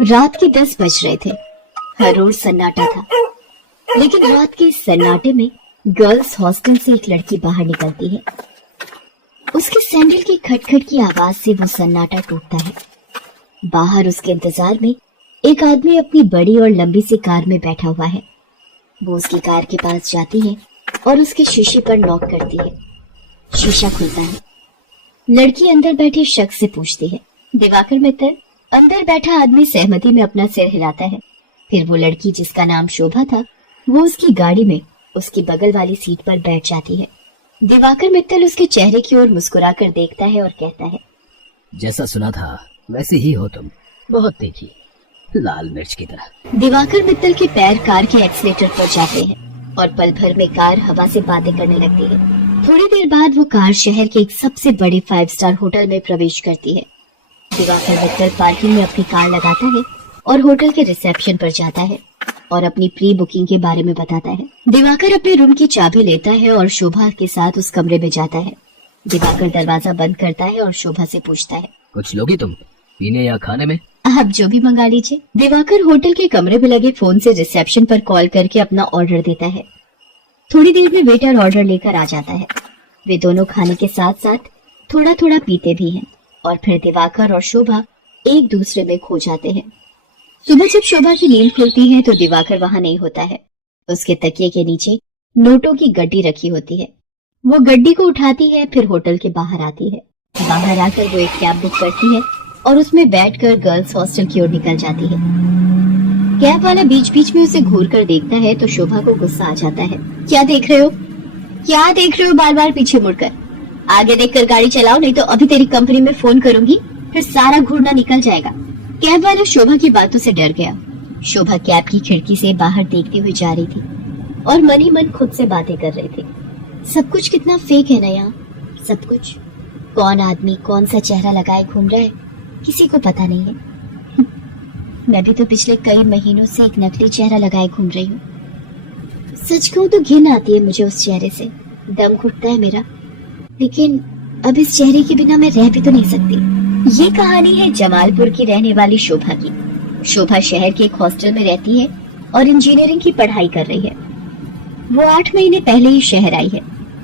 रात के 10 बज रहे थे। हर रोज सन्नाटा था, लेकिन रात के इस सन्नाटे में गर्ल्स हॉस्टल से एक लड़की बाहर निकलती है। उसके सैंडल की खटखट की आवाज से वो सन्नाटा टूटता है। बाहर उसके इंतजार में एक आदमी अपनी बड़ी और लंबी सी कार में बैठा हुआ है। वो उसकी कार के पास जाती है और उसके शीशे पर नॉक करती है। शीशा खुलता है। लड़की अंदर बैठे शख्स से पूछती है, दिवाकर मित्तर? अंदर बैठा आदमी सहमति में अपना सिर हिलाता है। फिर वो लड़की, जिसका नाम शोभा था, वो उसकी गाड़ी में उसकी बगल वाली सीट पर बैठ जाती है। दिवाकर मित्तल उसके चेहरे की ओर मुस्कुराकर देखता है और कहता है, जैसा सुना था वैसे ही हो तुम, बहुत तीखी, लाल मिर्च की तरह। दिवाकर मित्तल के पैर कार के एक्सीलेटर पर जाते हैं और पल भर में कार हवा से बातें करने लगती है। थोड़ी देर बाद वो कार शहर के एक सबसे बड़े 5 स्टार होटल में प्रवेश करती है। दिवाकर मित्तल पार्किंग में अपनी कार लगाता है और होटल के रिसेप्शन पर जाता है और अपनी प्री बुकिंग के बारे में बताता है। दिवाकर अपने रूम की चाबी लेता है और शोभा के साथ उस कमरे में जाता है। दिवाकर दरवाजा बंद करता है और शोभा से पूछता है, कुछ लोगी तुम, पीने या खाने में? आप जो भी मंगा लीजिए। दिवाकर होटल के कमरे में लगे फोन से रिसेप्शन पर कॉल करके अपना ऑर्डर देता है। थोड़ी देर में वेटर ऑर्डर लेकर आ जाता है। वे दोनों खाने के साथ साथ थोड़ा थोड़ा पीते भी हैं और फिर दिवाकर और शोभा एक दूसरे में खो जाते हैं। सुबह जब शोभा की नींद खुलती है तो दिवाकर वहां नहीं होता है। उसके तकिए के नीचे नोटों की गड्डी रखी होती है। वो गड्डी को उठाती है, फिर होटल के बाहर आती है। बाहर आकर वो एक कैब बुक करती है और उसमें बैठकर गर्ल्स हॉस्टल की ओर निकल जाती है। कैब वाला बीच बीच में उसे घूर कर देखता है तो शोभा को गुस्सा आ जाता है। क्या देख रहे हो? क्या देख रहे हो बार बार पीछे मुड़कर? आगे देखकर गाड़ी चलाओ, नहीं तो अभी तेरी कंपनी में फोन करूंगी, फिर सारा घूरना निकल जाएगा। कैब वाला शोभा की बातों से डर गया। शोभा कैब की खिड़की से बाहर देखती हुई जा रही थी और मन ही मन खुद से बातें कर रही थी। सब कुछ कितना फेक है ना यहाँ, सब कुछ। कौन आदमी कौन सा चेहरा लगाए घूम रहा है, किसी को पता नहीं है। मैं भी तो पिछले कई महीनों से एक नकली चेहरा लगाए घूम रही हूँ। सच कहूँ तो घिन आती है मुझे उस चेहरे से, दम घुटता है मेरा। लेकिन अब इस चेहरे के बिना मैं रह भी तो नहीं सकती। ये कहानी है जमालपुर की रहने वाली शोभा की। शोभा शहर के एक हॉस्टल में रहती है और इंजीनियरिंग की पढ़ाई कर रही है। वो 8 महीने पहले ही शहर आई है।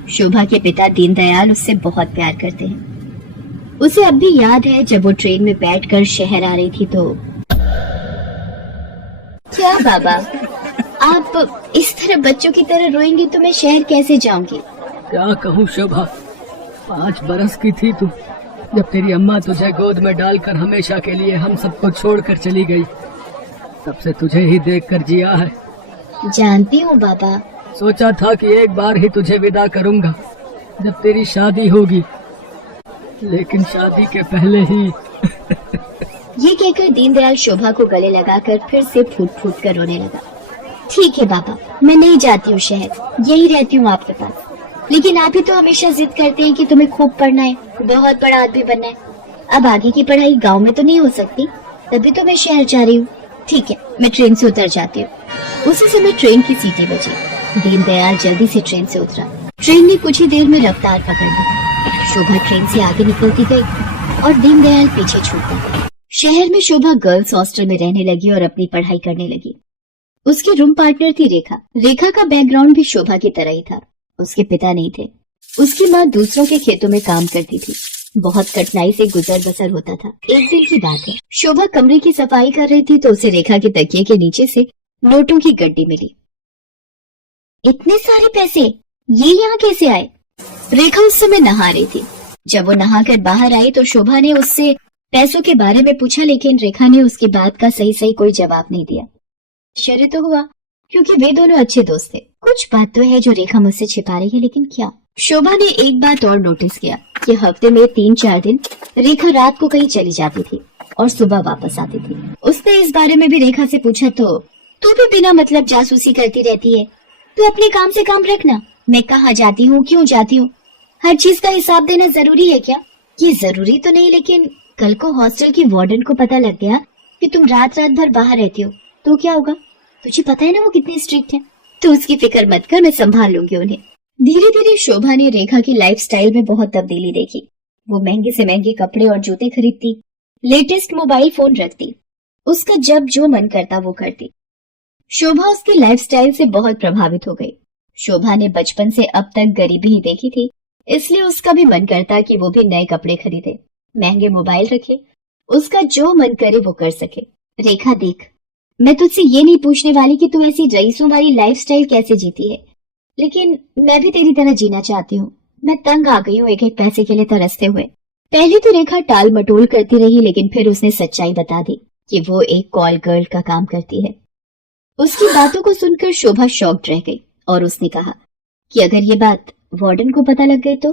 शोभा के पिता दीनदयाल उससे बहुत प्यार करते हैं। उसे अब भी याद है जब वो ट्रेन में बैठकर शहर आ रही थी तो। क्या बाबा, आप इस तरह बच्चों की तरह रोएंगे तो मैं शहर कैसे जाऊंगी? क्या कहूँ शोभा, 5 बरस की थी तू जब तेरी अम्मा तुझे गोद में डालकर हमेशा के लिए हम सबको छोड़कर चली गई। तब से तुझे ही देखकर जिया है। जानती हूँ बाबा। सोचा था कि एक बार ही तुझे विदा करूंगा जब तेरी शादी होगी, लेकिन शादी के पहले ही। ये कहकर दीनदयाल शोभा को गले लगाकर फिर से फूट फूट कर रोने लगा। ठीक है बाबा, मैं नहीं जाती हूँ शहर, यही रहती हूँ आपके पास। लेकिन आप ही तो हमेशा जिद करते हैं कि तुम्हें खूब पढ़ना है, बहुत बड़ा आदमी बनना है। अब आगे की पढ़ाई गांव में तो नहीं हो सकती, तभी तो मैं शहर जा रही हूँ। ठीक है, मैं ट्रेन से उतर जाती हूँ। उसी समय ट्रेन की सीटें बजी। दीनदयाल जल्दी से ट्रेन से उतरा। ट्रेन ने कुछ ही देर में रफ्तार पकड़ ली। शोभा ट्रेन से आगे निकलती गई और दीनदयाल पीछे छूट गया। शहर में शोभा गर्ल्स हॉस्टल में रहने लगी और अपनी पढ़ाई करने लगी। उसकी रूम पार्टनर थी रेखा। रेखा का बैकग्राउंड भी शोभा की तरह ही था। उसके पिता नहीं थे। उसकी माँ दूसरों के खेतों में काम करती थी। बहुत कठिनाई से गुजर बसर होता था। एक दिन की बात है, शोभा कमरे की सफाई कर रही थी तो उसे रेखा के तकिए के नीचे से नोटों की गड्डी मिली। इतने सारे पैसे, ये यहाँ कैसे आए? रेखा उस समय नहा रही थी। जब वो नहाकर बाहर आई तो शोभा ने उससे पैसों के बारे में पूछा, लेकिन रेखा ने उसकी बात का सही कोई जवाब नहीं दिया। आश्चर्य तो हुआ क्योंकि वे दोनों अच्छे दोस्त थे। कुछ बात तो है जो रेखा मुझसे छिपा रही है, लेकिन क्या? शोभा ने एक बात और नोटिस किया कि हफ्ते में 3-4 दिन रेखा रात को कहीं चली जाती थी और सुबह वापस आती थी। उसने इस बारे में भी रेखा से पूछा तो, तू भी बिना मतलब जासूसी करती रहती है, तू अपने काम से काम रखना। मैं कहाँ जाती हूँ, क्यों जाती हूँ, हर चीज का हिसाब देना जरूरी है क्या? ये जरूरी तो नहीं, लेकिन कल को हॉस्टल की वार्डन को पता लग गया कि तुम रात रात भर बाहर रहती हो तो क्या होगा? तुझे पता है ना वो कितनी स्ट्रिक्ट है। तो उसकी फिक्र मत कर, मैं संभाल लूंगी उन्हें। धीरे धीरे शोभा ने रेखा की लाइफस्टाइल में बहुत तब्दीली देखी। वो महंगे से महंगे कपड़े और जूते खरीदती, लेटेस्ट मोबाइल फोन रखती। उसका जब जो मन करता वो करती। शोभा उसकी लाइफस्टाइल से बहुत प्रभावित हो गई। शोभा ने बचपन से अब तक गरीबी ही देखी थी, इसलिए उसका भी मन करता कि वो भी नए कपड़े खरीदे, महंगे मोबाइल रखे, उसका जो मन करे वो कर सके। रेखा देख, मैं तुझसे ये नहीं पूछने वाली कि तू ऐसी रईसों वाली लाइफस्टाइल कैसे जीती है, लेकिन मैं भी तेरी तरह जीना चाहती हूँ। मैं तंग आ गई हूँ एक एक पैसे के लिए तरसते हुए। पहले तो रेखा टाल मटोल करती रही, लेकिन फिर उसने सच्चाई बता दी कि वो एक कॉल गर्ल का काम करती है। उसकी बातों को सुनकर शोभा शॉक्ड रह गई और उसने कहा कि अगर ये बात वार्डन को पता लग गई तो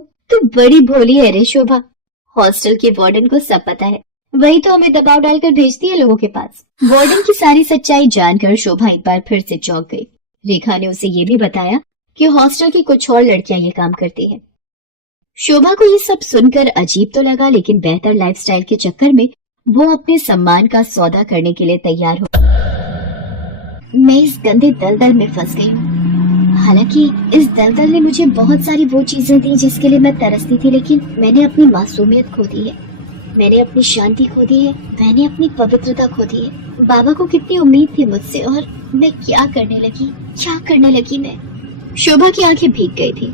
बड़ी भोली है रे शोभा। हॉस्टल के वार्डन को सब पता है, वही तो हमें दबाव डालकर भेजती है लोगों के पास। वार्डन की सारी सच्चाई जानकर शोभा एक बार फिर से चौंक गई। रेखा ने उसे ये भी बताया कि हॉस्टल की कुछ और लड़कियां ये काम करती हैं। शोभा को ये सब सुनकर अजीब तो लगा, लेकिन बेहतर लाइफस्टाइल के चक्कर में वो अपने सम्मान का सौदा करने के लिए तैयार हो। मैं इस गंदे दलदल में फंस गई हूँ। हालांकि इस दलदल ने मुझे बहुत सारी वो चीजें दी जिसके लिए मैं तरसती थी, लेकिन मैंने अपनी मासूमियत खो दी है, मैंने अपनी शांति खो दी है, मैंने अपनी पवित्रता खो दी है। बाबा को कितनी उम्मीद थी मुझसे, और मैं क्या करने लगी मैं। शोभा की आंखें भीग गई थी।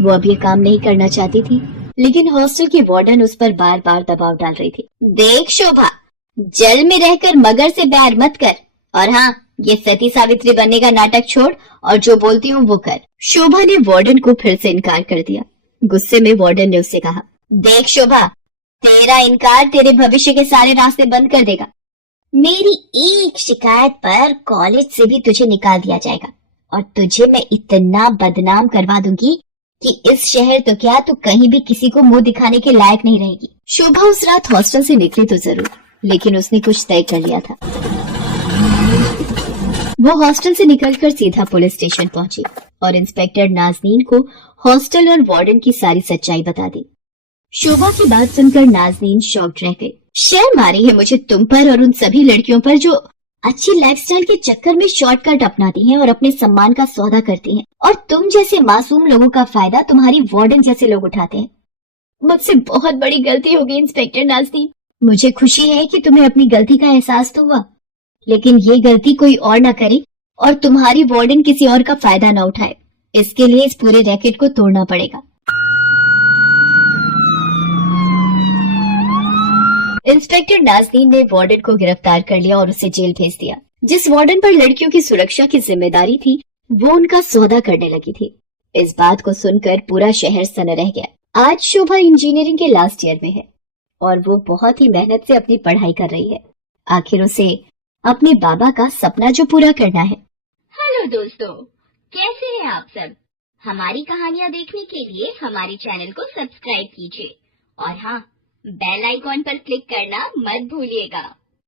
वो अब ये काम नहीं करना चाहती थी, लेकिन हॉस्टल की वार्डन उस पर बार बार दबाव डाल रही थी। देख शोभा, जल में रहकर मगर से बैर मत कर, और हाँ, ये सती सावित्री बनने का नाटक छोड़ और जो बोलती हूँ वो कर। शोभा ने वार्डन को फिर से इनकार कर दिया। गुस्से में वार्डन ने उससे कहा, देख शोभा, तेरा इनकार तेरे भविष्य के सारे रास्ते बंद कर देगा। मेरी एक शिकायत पर कॉलेज से भी तुझे निकाल दिया जाएगा, और तुझे मैं इतना बदनाम करवा दूंगी कि इस शहर तो क्या, तू कहीं भी किसी को मुंह दिखाने के लायक नहीं रहेगी। शोभा उस रात हॉस्टल से निकली तो जरूर, लेकिन उसने कुछ तय कर लिया था। वो हॉस्टल से निकलकर सीधा पुलिस स्टेशन पहुंची और इंस्पेक्टर नाज़नीन को हॉस्टल और वार्डन की सारी सच्चाई बता दी। शोभा की बात सुनकर नाज़नीन शॉक्ड रह गई। शर्म आ रही है मुझे तुम पर और उन सभी लड़कियों पर जो अच्छी लाइफस्टाइल के चक्कर में शॉर्टकट अपनाती हैं और अपने सम्मान का सौदा करती हैं, और तुम जैसे मासूम लोगों का फायदा तुम्हारी वार्डन जैसे लोग उठाते हैं। मुझसे बहुत बड़ी गलती हो गई इंस्पेक्टर नाज़नीन। मुझे खुशी है कि तुम्हें अपनी गलती का एहसास तो हुआ, लेकिन ये गलती कोई और ना करे और तुम्हारी वार्डन किसी और का फायदा ना उठाए। इसके लिए इस पूरे रैकेट को तोड़ना पड़ेगा। इंस्पेक्टर नाज़नीन ने वार्डन को गिरफ्तार कर लिया और उसे जेल भेज दिया। जिस वार्डन पर लड़कियों की सुरक्षा की जिम्मेदारी थी, वो उनका सौदा करने लगी थी। इस बात को सुनकर पूरा शहर सन्न रह गया। आज शोभा इंजीनियरिंग के लास्ट ईयर में है और वो बहुत ही मेहनत से अपनी पढ़ाई कर रही है। आखिर उसे अपने बाबा का सपना जो पूरा करना है। हेलो दोस्तों, कैसे हैं आप सब? हमारी कहानियाँ देखने के लिए हमारे चैनल को सब्सक्राइब कीजिए और हाँ, बेल आइकॉन पर क्लिक करना मत भूलिएगा।